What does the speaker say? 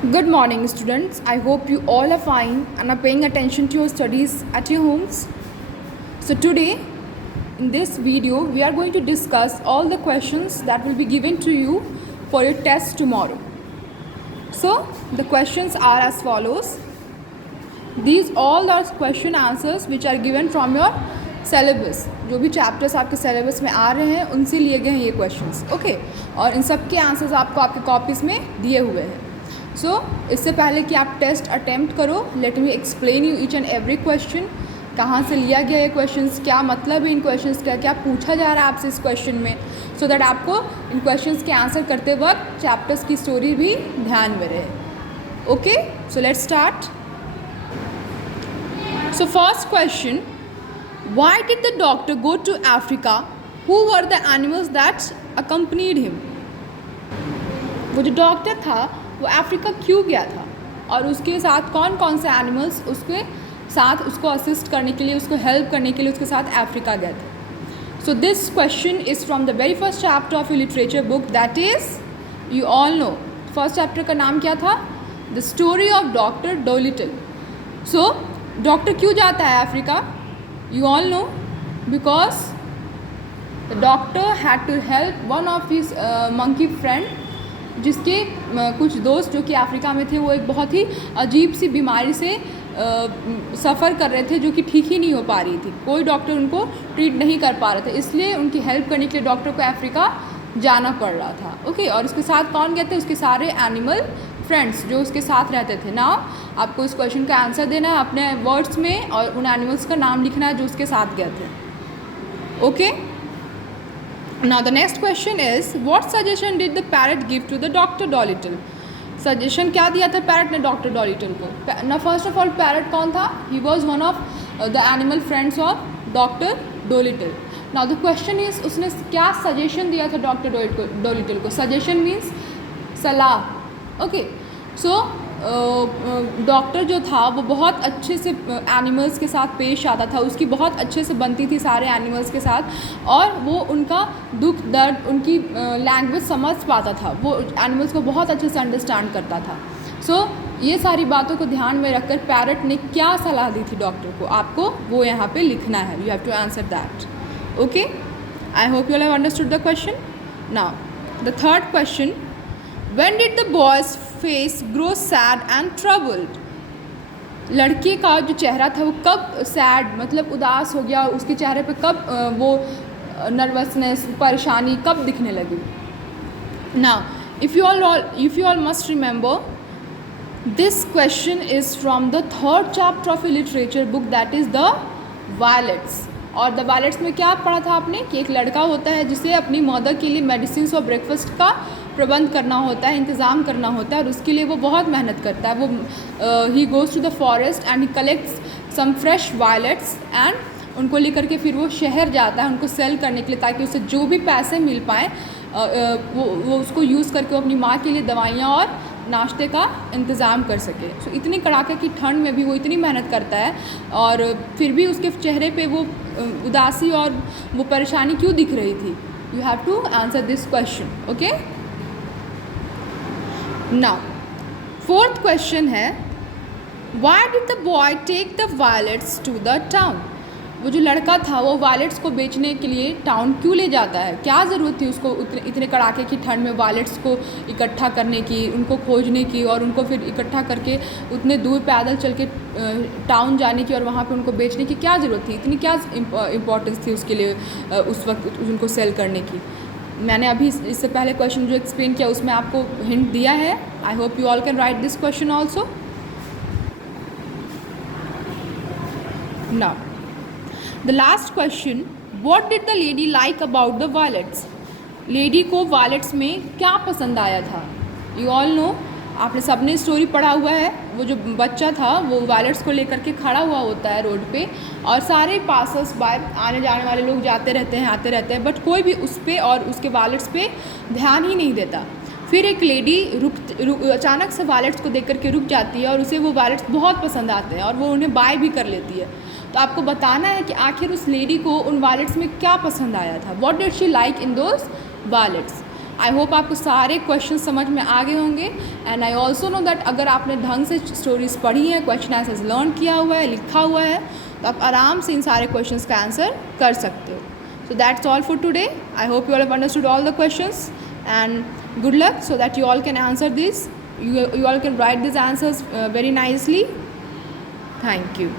Good morning, students. I hope you all are fine and are paying attention to your studies at your homes. So, today in this video, we are going to discuss all the questions that will be given to you for your test tomorrow. So, the questions are as follows. These all are question answers which are given from your syllabus. जो भी chapters आपके syllabus में आ रहे हैं उनसे लिए गए हैं ये क्वेश्चंस, ओके। और इन सब के आंसर्स आपको आपके कॉपीज़ में दिए हुए हैं। सो इससे पहले कि आप टेस्ट अटेम्प्ट करो, let me explain you each and every question, कहाँ से लिया गया ये क्वेश्चंस, क्या मतलब है इन क्वेश्चंस का, क्या पूछा जा रहा है आपसे इस क्वेश्चन में, सो दैट आपको इन क्वेश्चंस के आंसर करते वक्त चैप्टर्स की स्टोरी भी ध्यान में रहे, okay. So let's start. So first question, why did the doctor go to Africa? Who were the animals that accompanied him? वो जो डॉक्टर था वो अफ्रीका क्यों गया था और उसके साथ कौन कौन से एनिमल्स उसके साथ उसको असिस्ट करने के लिए, उसको हेल्प करने के लिए उसके साथ अफ्रीका गए थे। So this question is from the very first chapter of your literature book, that is, you all know, first chapter का नाम क्या था? The story of doctor Dolittle. So doctor क्यों जाता है Africa? You all know, because the doctor had to help one of his monkey friend, जिसके कुछ दोस्त जो कि अफ्रीका में थे वो एक बहुत ही अजीब सी बीमारी से सफ़र कर रहे थे जो कि ठीक ही नहीं हो पा रही थी। कोई डॉक्टर उनको ट्रीट नहीं कर पा रहे थे, इसलिए उनकी हेल्प करने के लिए डॉक्टर को अफ्रीका जाना पड़ रहा था, ओके। और उसके साथ कौन गए थे? उसके सारे एनिमल फ्रेंड्स जो उसके साथ रहते थे। नाउ आपको इस क्वेश्चन का आंसर देना है अपने वर्ड्स में और उन एनिमल्स का नाम लिखना है जो उसके साथ गए थे, okay. Now the next question is, what suggestion did the parrot give to the doctor Dolittle? Suggestion क्या दिया था पैरट ने डॉक्टर डॉलिटल को? ना फर्स्ट ऑफ ऑल पैरट कौन था? He was one of the animal friends of doctor Dolittle. Now the question is, उसने क्या सजेशन दिया था डॉक्टर डोलिटल को? सजेशन मीन्स सलाह, ओके। सो डॉक्टर जो था वो बहुत अच्छे से एनिमल्स के साथ पेश आता था, उसकी बहुत अच्छे से बनती थी सारे एनिमल्स के साथ, और वो उनका दुख दर्द, उनकी लैंग्वेज समझ पाता था, वो एनिमल्स को बहुत अच्छे से अंडरस्टैंड करता था। सो ये सारी बातों को ध्यान में रखकर पैरट ने क्या सलाह दी थी डॉक्टर को, आपको वो यहाँ पे लिखना है। You have to answer that, okay. I hope you have understood the question. Now the third question, when did the boy's face grow sad and troubled? लड़के का जो चेहरा था वो कब सैड मतलब उदास हो गया, उसके चेहरे पे कब वो नर्वसनेस, परेशानी कब दिखने लगी? Now if you all must remember, this question is from the third chapter of a literature book, that is the Violets। और द वायलेट्स में क्या पढ़ा था आपने कि एक लड़का होता है जिसे अपनी मदर के लिए मेडिसिन और ब्रेकफास्ट का प्रबंध करना होता है, इंतज़ाम करना होता है, और उसके लिए वो बहुत मेहनत करता है। वो he goes to the forest and he collects some fresh violets and उनको लेकर के फिर वो शहर जाता है उनको सेल करने के लिए, ताकि उसे जो भी पैसे मिल पाएँ वो उसको यूज़ करके वो अपनी माँ के लिए दवाइयाँ और नाश्ते का इंतज़ाम कर सके। सो इतनी कड़ाके की ठंड में भी वो इतनी मेहनत करता है और फिर भी उसके चेहरे पे वो उदासी और वो परेशानी क्यों दिख रही थी? You have to answer this question, okay. Now fourth question है, why did the boy take the violets to the town? वो जो लड़का था वो वायलेट्स को बेचने के लिए टाउन क्यों ले जाता है? क्या ज़रूरत थी उसको इतने कड़ाके की ठंड में वायलेट्स को इकट्ठा करने की, उनको खोजने की और उनको फिर इकट्ठा करके उतने दूर पैदल चल के टाउन जाने की और वहाँ पे उनको बेचने की क्या ज़रूरत थी? इतनी क्या इम्पोर्टेंस थी उसके लिए उस वक्त उनको सेल करने की? मैंने अभी इससे पहले क्वेश्चन जो एक्सप्लेन किया उसमें आपको हिंट दिया है। आई hope you all can write this question also. Now the last question, what did the lady like about the violets? Lady को वायलेट्स में क्या पसंद आया था? यू ऑल नो, आपने सबने स्टोरी पढ़ा हुआ है। वो जो बच्चा था वो वायलेट्स को लेकर के खड़ा हुआ होता है रोड पे, और सारे पासर्स बाय आने जाने वाले लोग जाते रहते हैं, आते रहते हैं, बट कोई भी उस पर और उसके वायलेट्स पे ध्यान ही नहीं देता। फिर एक लेडी अचानक से वायलेट्स को देख करके रुक जाती है और उसे वो वायलेट्स बहुत पसंद आते हैं और वो उन्हें बाय भी कर लेती है। तो आपको बताना है कि आखिर उस लेडी को उन वायलेट्स में क्या पसंद आया था। What did she like in those violets? I hope आपको सारे क्वेश्चन समझ में आ गए होंगे। And I also know that अगर आपने ढंग से स्टोरीज पढ़ी हैं, क्वेश्चन आंसर्स लर्न किया हुआ है, लिखा हुआ है, तो आप आराम से इन सारे क्वेश्चंस का आंसर कर सकते हो। So that's all for today. I hope you all have understood all the questions and good luck so that you all can answer this. You all can write these answers very nicely. Thank you.